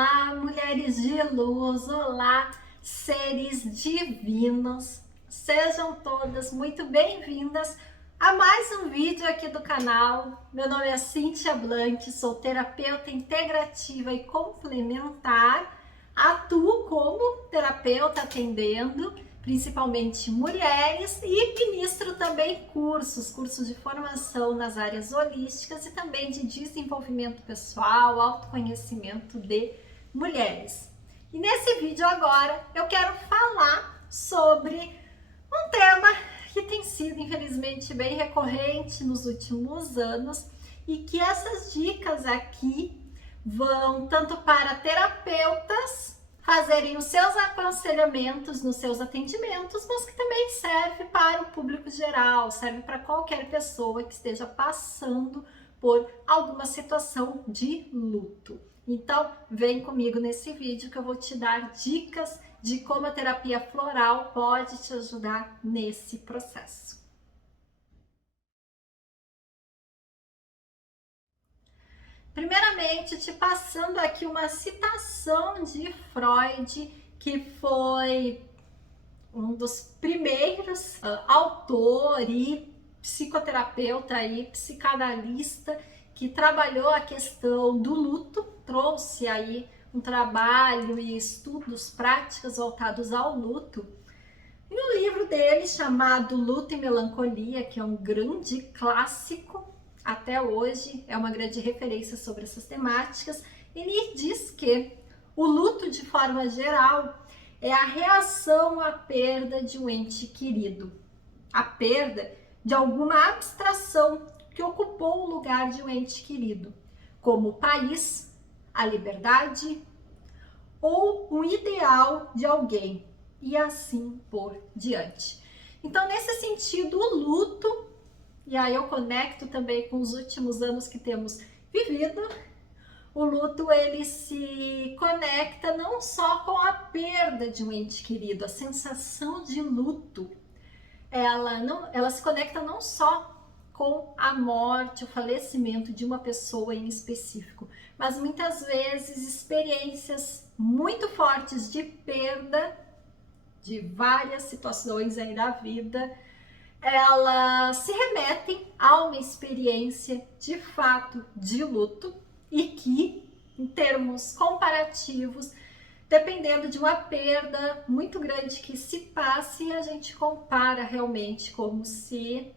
Olá, mulheres de luz, olá, seres divinos, sejam todas muito bem-vindas a mais um vídeo aqui do canal. Meu nome é Cíntia Blanc, sou terapeuta integrativa e complementar, atuo como terapeuta atendendo principalmente mulheres e ministro também cursos de formação nas áreas holísticas e também de desenvolvimento pessoal, autoconhecimento de mulheres. E nesse vídeo agora eu quero falar sobre um tema que tem sido infelizmente bem recorrente nos últimos anos e que essas dicas aqui vão tanto para terapeutas fazerem os seus aconselhamentos nos seus atendimentos, mas que também serve para o público geral, serve para qualquer pessoa que esteja passando por alguma situação de luto. Então, vem comigo nesse vídeo que eu vou te dar dicas de como a terapia floral pode te ajudar nesse processo. Primeiramente, te passando aqui uma citação de Freud, que foi um dos primeiros autor e psicoterapeuta e psicanalista que trabalhou a questão do luto, trouxe aí um trabalho e estudos práticos voltados ao luto. E o livro dele chamado Luto e Melancolia, que é um grande clássico, até hoje é uma grande referência sobre essas temáticas, ele diz que o luto, de forma geral, é a reação à perda de um ente querido, a perda de alguma abstração que ocupou o lugar de um ente querido, como o país, a liberdade ou um ideal de alguém, e assim por diante. Então, nesse sentido, o luto, e aí eu conecto também com os últimos anos que temos vivido, o luto ele se conecta não só com a perda de um ente querido, a sensação de luto, ela se conecta não só com a morte, o falecimento de uma pessoa em específico, mas muitas vezes experiências muito fortes de perda de várias situações aí da vida, elas se remetem a uma experiência de fato de luto e que, em termos comparativos, dependendo de uma perda muito grande que se passe, a gente compara realmente como se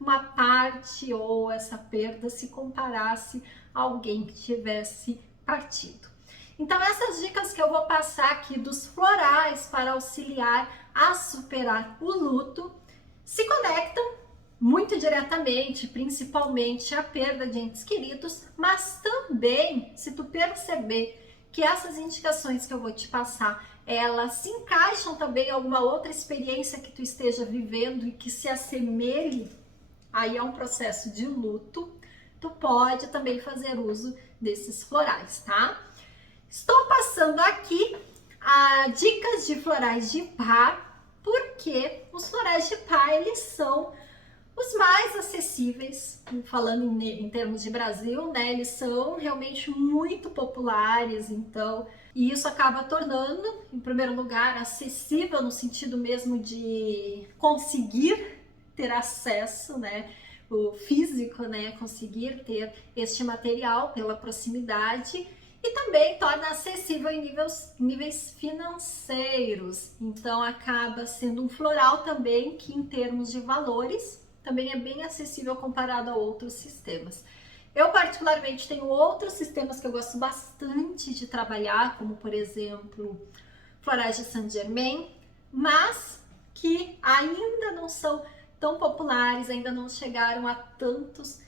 uma parte ou essa perda se comparasse a alguém que tivesse partido. Então, essas dicas que eu vou passar aqui dos florais para auxiliar a superar o luto se conectam muito diretamente, principalmente à perda de entes queridos, mas também, se tu perceber que essas indicações que eu vou te passar, elas se encaixam também em alguma outra experiência que tu esteja vivendo e que se assemelhe aí a um processo de luto, tu pode também fazer uso desses florais, tá? Estou passando aqui dicas de florais de pá, porque os florais de pá, eles são os mais acessíveis, falando em termos de Brasil, né? Eles são realmente muito populares, então, e isso acaba tornando, em primeiro lugar, acessível no sentido mesmo de conseguir ter acesso, né? O físico, né? Conseguir ter este material pela proximidade. E também torna acessível em níveis financeiros. Então acaba sendo um floral também que, em termos de valores, também é bem acessível comparado a outros sistemas. Eu particularmente tenho outros sistemas que eu gosto bastante de trabalhar, como por exemplo florais de Saint Germain, mas que ainda não são tão populares, ainda não chegaram a tantas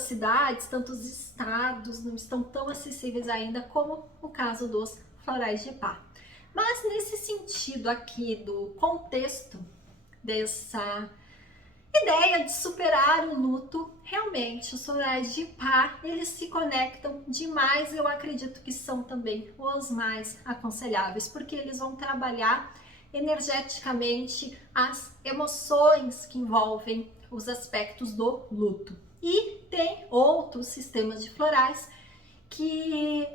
cidades, tantos estados, não estão tão acessíveis ainda como o caso dos florais de pá. Mas nesse sentido aqui do contexto dessa ideia de superar o luto, realmente os florais de pá, eles se conectam demais, eu acredito que são também os mais aconselháveis, porque eles vão trabalhar energeticamente as emoções que envolvem os aspectos do luto. E tem outros sistemas de florais que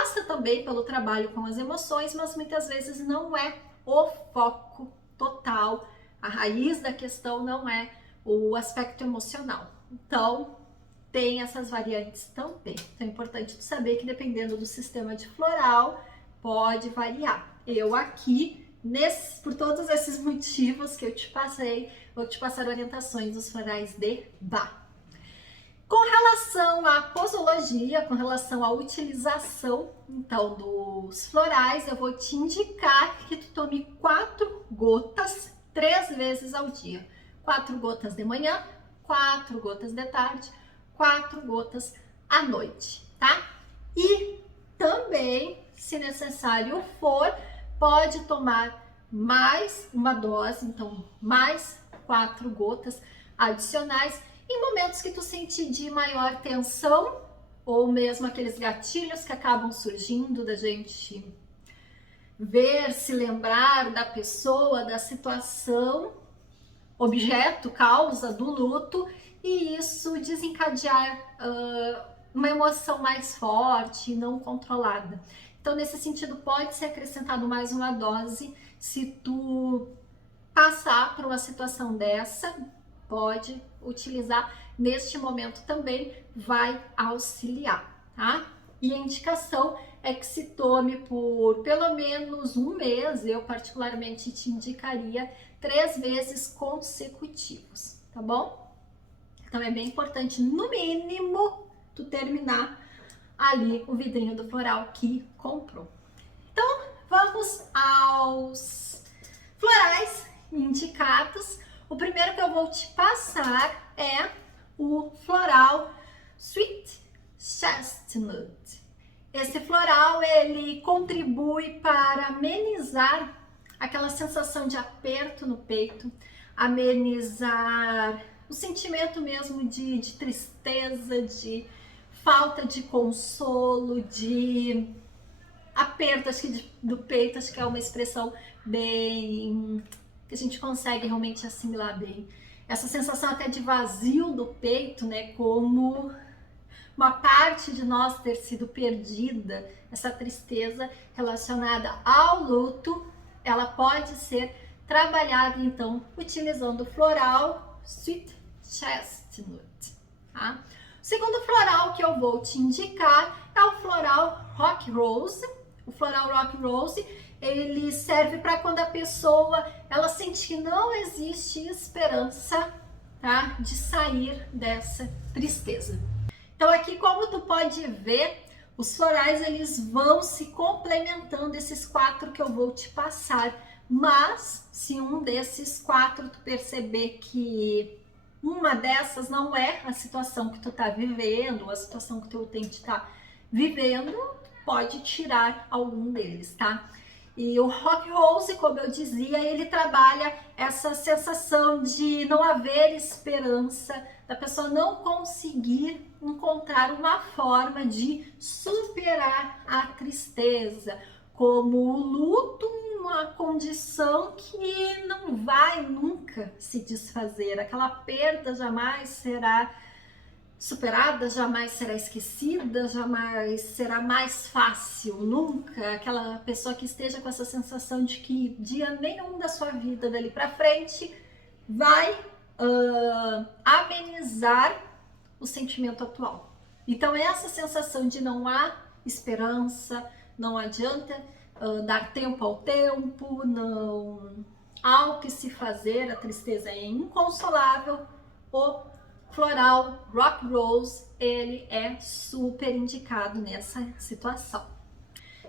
passa também pelo trabalho com as emoções, mas muitas vezes não é o foco total, a raiz da questão não é o aspecto emocional. Então, tem essas variantes também. Então, é importante tu saber que dependendo do sistema de floral, pode variar. Eu aqui, por todos esses motivos que eu te passei, vou te passar orientações dos florais de Bach. Com relação à posologia, com relação à utilização, então, dos florais, eu vou te indicar que tu tome 4 gotas 3 vezes ao dia. 4 gotas de manhã, 4 gotas de tarde, 4 gotas à noite, tá? E também, se necessário for, pode tomar mais uma dose, então mais 4 gotas adicionais em momentos que tu sentir de maior tensão ou mesmo aqueles gatilhos que acabam surgindo da gente ver, se lembrar da pessoa, da situação, objeto, causa do luto, e isso desencadear uma emoção mais forte, não controlada. Então, nesse sentido, pode ser acrescentado mais uma dose se tu passar por uma situação dessa, pode utilizar neste momento também, vai auxiliar, tá? E a indicação é que se tome por pelo menos um mês, eu particularmente te indicaria 3 vezes consecutivos, tá bom? Então é bem importante, no mínimo, tu terminar ali o vidrinho do floral que comprou. Então, vamos aos florais indicados. O primeiro que eu vou te passar é o floral Sweet Chestnut. Esse floral, ele contribui para amenizar aquela sensação de aperto no peito, amenizar o sentimento mesmo de tristeza, de falta de consolo, de aperto, acho que do peito, acho que é uma expressão bem que a gente consegue realmente assimilar bem. Essa sensação até de vazio do peito, né, como uma parte de nós ter sido perdida, essa tristeza relacionada ao luto, ela pode ser trabalhada então utilizando o floral Sweet Chestnut, tá? O segundo floral que eu vou te indicar é o floral Rock Rose. O floral Rock Rose, ele serve para quando a pessoa ela sente que não existe esperança, tá, de sair dessa tristeza. Então aqui, como tu pode ver, os florais eles vão se complementando, esses 4 que eu vou te passar, mas se um desses 4 tu perceber que uma dessas não é a situação que tu tá vivendo, a situação que teu utente tá vivendo, pode tirar algum deles, tá? E o Rock Rose, como eu dizia, ele trabalha essa sensação de não haver esperança, da pessoa não conseguir encontrar uma forma de superar a tristeza, como o luto, uma condição que não vai nunca se desfazer, aquela perda jamais será superada, jamais será esquecida, jamais será mais fácil, nunca. Aquela pessoa que esteja com essa sensação de que dia nenhum da sua vida dali para frente vai amenizar o sentimento atual. Então essa sensação de não há esperança, não adianta dar tempo ao tempo, não há o que se fazer, a tristeza é inconsolável, o floral Rock Rose, ele é super indicado nessa situação.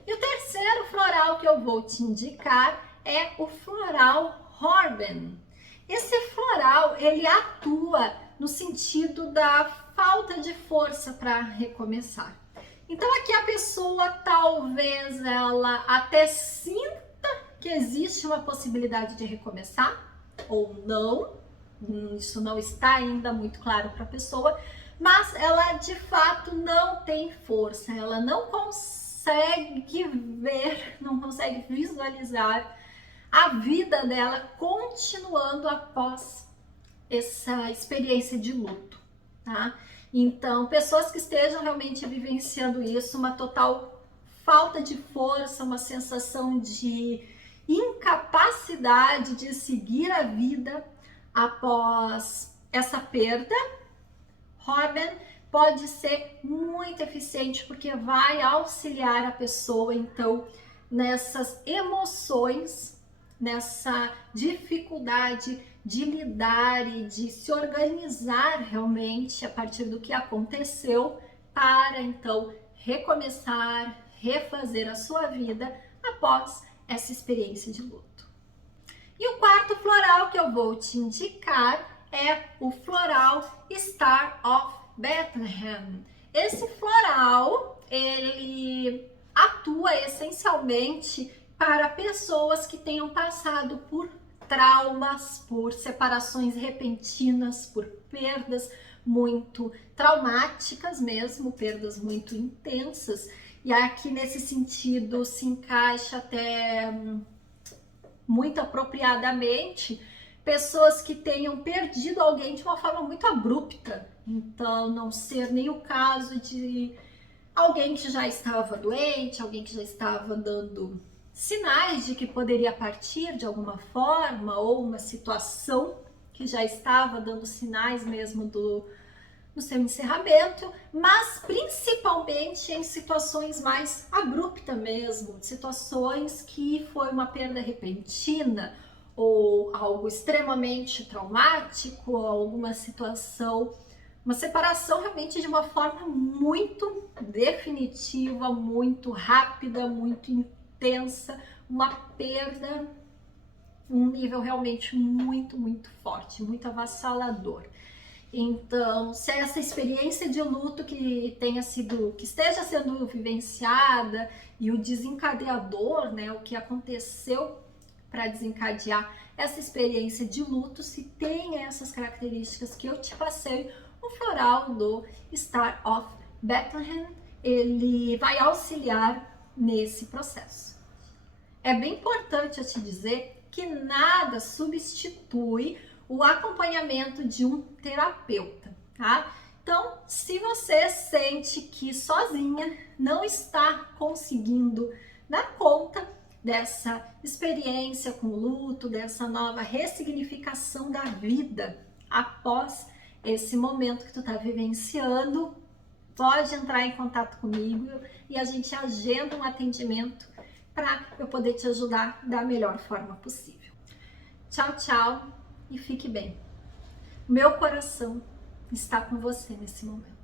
E o terceiro floral que eu vou te indicar é o floral Horben. Esse floral, ele atua no sentido da falta de força para recomeçar. Então aqui a pessoa talvez ela até sinta que existe uma possibilidade de recomeçar ou não, isso não está ainda muito claro para a pessoa, mas ela de fato não tem força, ela não consegue ver, não consegue visualizar a vida dela continuando após essa experiência de luto, tá? Então, pessoas que estejam realmente vivenciando isso, uma total falta de força, uma sensação de incapacidade de seguir a vida após essa perda, Robin pode ser muito eficiente porque vai auxiliar a pessoa então nessas emoções, nessa dificuldade de lidar e de se organizar realmente a partir do que aconteceu para então recomeçar, refazer a sua vida após essa experiência de luto. E o quarto floral que eu vou te indicar é o floral Star of Bethlehem. Esse floral, ele atua essencialmente para pessoas que tenham passado por traumas, por separações repentinas, por perdas muito traumáticas mesmo, perdas muito intensas. E aqui nesse sentido se encaixa até muito apropriadamente pessoas que tenham perdido alguém de uma forma muito abrupta. Então, não ser nem o caso de alguém que já estava doente, alguém que já estava dando sinais de que poderia partir de alguma forma, ou uma situação que já estava dando sinais mesmo do seu encerramento, mas principalmente em situações mais abruptas mesmo, situações que foi uma perda repentina, ou algo extremamente traumático, ou alguma situação, uma separação realmente de uma forma muito definitiva, muito rápida, muito intensa, uma perda, um nível realmente muito forte, muito avassalador. Então, se essa experiência de luto que esteja sendo vivenciada e o desencadeador, né, o que aconteceu para desencadear essa experiência de luto, se tem essas características que eu te passei, o floral do Star of Bethlehem, ele vai auxiliar nesse processo. É bem importante eu te dizer que nada substitui o acompanhamento de um terapeuta, tá? Então, se você sente que sozinha não está conseguindo dar conta dessa experiência com o luto, dessa nova ressignificação da vida após esse momento que tu tá vivenciando, pode entrar em contato comigo e a gente agenda um atendimento para eu poder te ajudar da melhor forma possível. Tchau, tchau e fique bem. Meu coração está com você nesse momento.